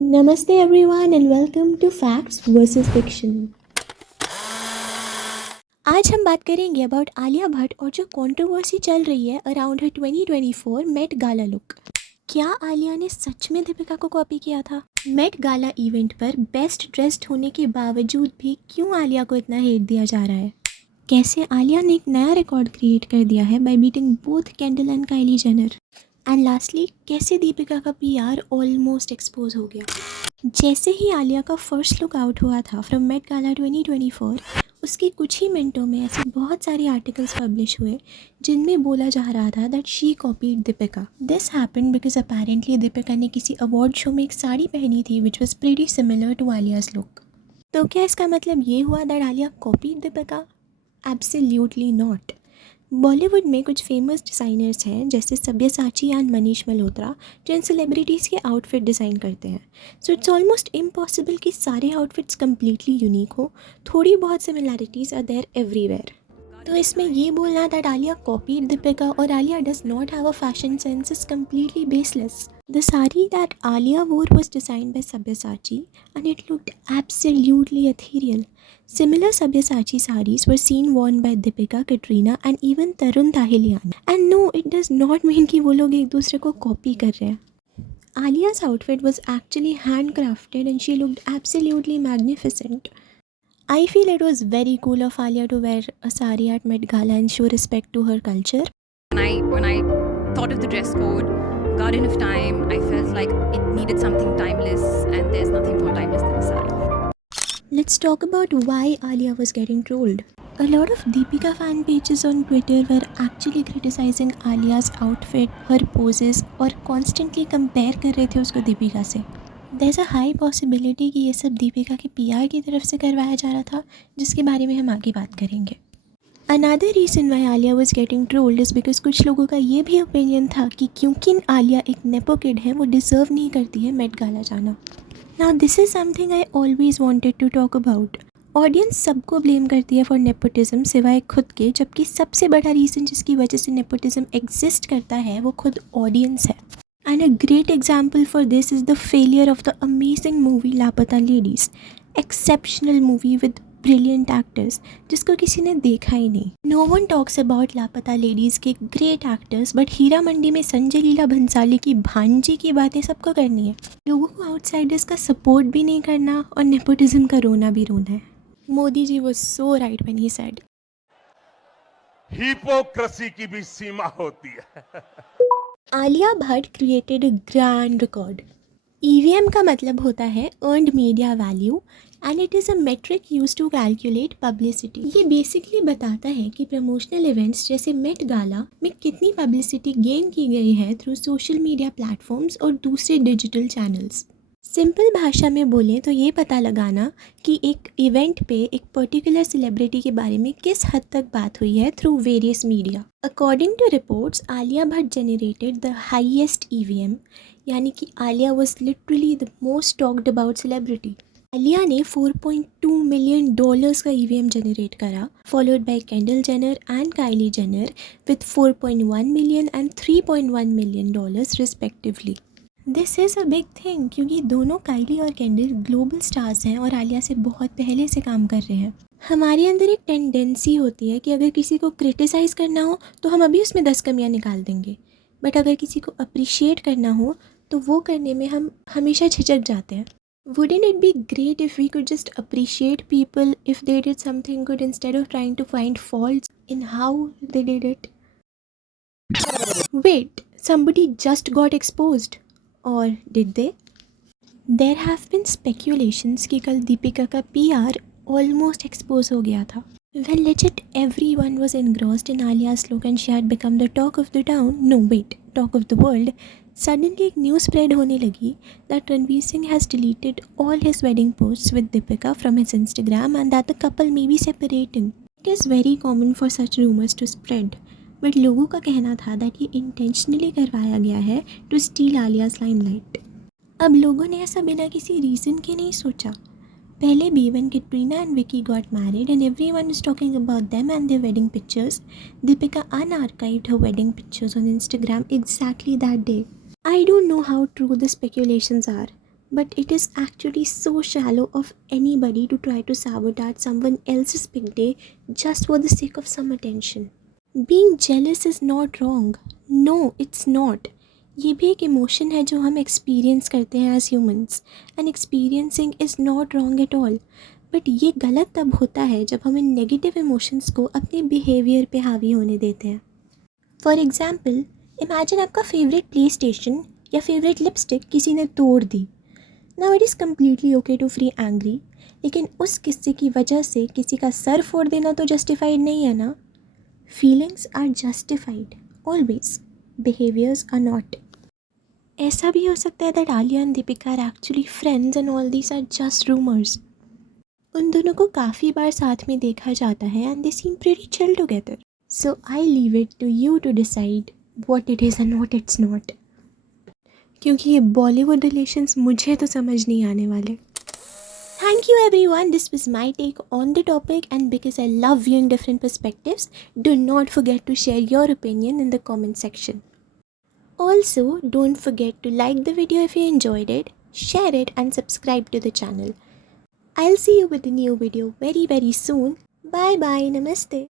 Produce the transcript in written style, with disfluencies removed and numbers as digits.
Namaste everyone and welcome to Facts versus Fiction. आज हम बात करेंगे अबाउट आलिया भट्ट और जो कंट्रोवर्सी चल रही है अराउंड हर 2024 मेट गाला लुक। क्या आलिया ने सच में दीपिका को कॉपी किया था? मेट गाला इवेंट पर बेस्ट ड्रेस्ड होने के बावजूद भी क्यों आलिया को इतना हेट दिया जा रहा है? कैसे आलिया ने एक नया रिकॉर्ड क्रिएट कर दिया है by beating both Kendall and Kylie Jenner? And lastly कैसे दीपिका का पीआर ऑलमोस्ट एक्सपोज हो गया? जैसे ही आलिया का फर्स्ट लुक आउट हुआ था फ्रॉम मेट गाला 2024, उसके कुछ ही मिनटों में ऐसे बहुत सारे आर्टिकल्स पब्लिश हुए जिनमें बोला जा रहा था that she copied Deepika. This happened because apparently Deepika ने किसी अवार्ड शो में एक साड़ी पहनी थी which was pretty similar to Alia's look. तो क्या इसका मतलब ये हुआ that Alia copied Deepika? Absolutely not. Bollywood में कुछ फेमस डिज़ाइनर्स हैं जैसे सब्यसाची एंड मनीष मल्होत्रा जो इन सेलिब्रिटीज़ के आउटफिट डिज़ाइन करते हैं। सो इट्स ऑलमोस्ट इम्पॉसिबल कि सारे आउटफिट्स कम्प्लीटली यूनिक हो। थोड़ी बहुत सिमिलैरिटीज़ आर देयर एवरीवेयर। तो इसमें ये बोलना दैट आलिया कॉपीड दीपिका और Alia does not have a fashion sense is completely baseless. The sari that Alia wore was designed by Sabyasachi and it looked absolutely ethereal. Similar Sabyasachi saris were seen worn by Deepika, Katrina and even Tarun Tahilian. And no, it does not mean कि वो लोग एक दूसरे को copy कर रहे हैं. Alia's outfit was actually handcrafted and she looked absolutely magnificent. I feel it was very cool of Alia to wear a sari at Met Gala and show respect to her culture. When I thought of the dress code, Garden of Time, I felt like it needed something timeless, and there's nothing more timeless than a sari. Let's talk about why Alia was getting trolled. A lot of Deepika fan pages on Twitter were actually criticizing Alia's outfit, her poses और constantly compare कर रहे थे उसको दीपिका से. There's a high possibility कि ये सब दीपिका के PR की तरफ से करवाया जा रहा था, जिसके बारे में हम आगे बात करेंगे. Another reason why Alia was getting trolled is because कुछ लोगों का ये भी ओपिनियन था कि क्योंकि आलिया एक नेपो किड है वो डिज़र्व नहीं करती है मेट गाला जाना. Now this is something I always wanted to talk about. Audience सबको ब्लेम करती है फॉर नेपोटिज्म सिवाय खुद के, जबकि सबसे बड़ा रीज़न जिसकी वजह से नेपोटिज्म एग्जिस्ट करता है वो खुद ऑडियंस है. And a great example for this is the failure of the amazing movie लापता ladies. Exceptional movie with brilliant actors जिसको किसी ने देखा ही नहीं. No one talks about लापता लेडीज़ के great actors, but Heera Mandi में संजय लीला भंसाली की भांजी की बातें सबको करनी है. लोगों को आउटसाइडर्स का सपोर्ट भी नहीं करना और नेपोटिज्म का रोना भी रोना है. Modi ji was so right when he said hypocrisy की भी सीमा होती है. Alia Bhatt created a grand record. EVM का मतलब होता है earned media value and it is a metric used to calculate publicity. ये बेसिकली बताता है कि प्रमोशनल इवेंट्स जैसे मेट गाला में कितनी पब्लिसिटी गेन की गई है थ्रू सोशल मीडिया प्लेटफॉर्म्स और दूसरे डिजिटल चैनल्स. सिंपल भाषा में बोलें तो ये पता लगाना कि एक इवेंट पे एक पर्टिकुलर सेलिब्रिटी के बारे में किस हद तक बात हुई है through various media. According to reports Alia Bhatt generated the highest EVM, यानी कि Alia was literally the most talked about celebrity. Alia ने $4.2 मिलियन का EVM जनरेट करा, followed by Kendall Jenner and Kylie Jenner with 4.1 million and $3.1 million respectively. This is a big thing क्योंकि दोनों काइली और candle global stars हैं और आलिया से बहुत पहले से काम कर रहे हैं. हमारे अंदर एक टेंडेंसी होती है कि अगर किसी को क्रिटिसाइज़ करना हो तो हम अभी उसमें 10 कमियां निकाल देंगे, बट अगर किसी को अप्रिशिएट करना हो तो वो करने में हम हमेशा झिझक जाते हैं. Wouldn't it be great if we could just appreciate people if they did something good instead of trying to find faults in how they did it? Wait, somebody just got exposed. Or did they? There have been speculations कि कल दीपिका का PR almost expose हो गया था. When legit everyone was engrossed in Alia's look and she had become the talk of the town, no wait, talk of the world, suddenly एक news spread होने लगी that Ranveer Singh has deleted all his wedding posts with Deepika from his Instagram and that the couple may be separating. It is very common for such rumors to spread. But लोगों का कहना था that ये intentionally करवाया गया है to steal Alia's limelight. अब लोगों ने ऐसा बिना किसी रीज़न के नहीं सोचा. पहले भी when Katrina and Vicky got married and everyone is talking about them and their wedding pictures, Deepika unarchived her wedding pictures on Instagram exactly that day. I don't know how true the speculations are, but it is actually so shallow of anybody to try to sabotage someone else's big day just for the sake of some attention. Being jealous is not wrong. No, it's not. ये भी एक emotion है जो हम experience करते हैं as humans, and experiencing is not wrong at all. But ये गलत तब होता है जब हम इन नेगेटिव इमोशंस को अपने बिहेवियर पे हावी होने देते हैं. फॉर एग्ज़ाम्पल, इमेजिन आपका फेवरेट प्ले स्टेशन या फेवरेट लिपस्टिक किसी ने तोड़ दी. Now it is completely okay to feel angry, लेकिन उस किस्से की वजह से किसी का सर फोड़ देना तो जस्टिफाइड नहीं है ना. Feelings are justified always, behaviours are not. ऐसा भी हो सकता है that Alia and Deepika are actually friends and all these are just rumours. उन दोनों को काफ़ी बार साथ में देखा जाता है and they seem pretty chill together. So I leave it to you to decide what it is and what it's not. क्योंकि ये बॉलीवुड रिलेशंस मुझे तो समझ नहीं आने वाले. Thank you everyone, this was my take on the topic, and because I love viewing different perspectives, do not forget to share your opinion in the comment section. Also, don't forget to like the video if you enjoyed it, share it and subscribe to the channel. I'll see you with a new video very soon. Bye bye, namaste.